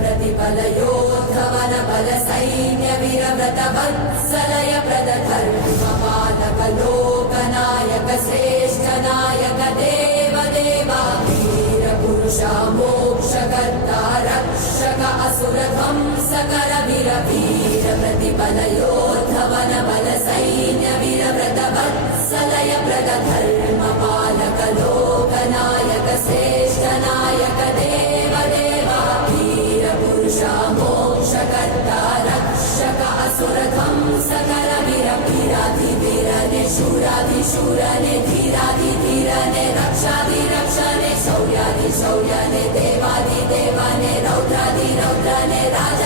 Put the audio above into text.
प्रतिबल योद्धवन बल सैन्य वीरव्रत वत्सलय प्रद धर्म पालक लोकनायक श्रेष्ठ नायक देव देवा वीर पुरुषा मोक्षकर्ता रक्षक असुर ध्वंसकर वीर वीर प्रतिबल योद्धवन बल सैन्य वीरव्रत वत्सलय प्रद धर्म पालक लोकनायक श्रेष्ठ नायक देव देवा वीर पुरुषा मोक्षकर्ता रक्षक असुर ध्वंसकर वीर वीराधिवीरने शूराधिशूरने धीराधिधीरने रक्षाधिरक्षणे शौर्याधिशौर्यने देवाधिदेवने रौद्राधिरौद्रने राजा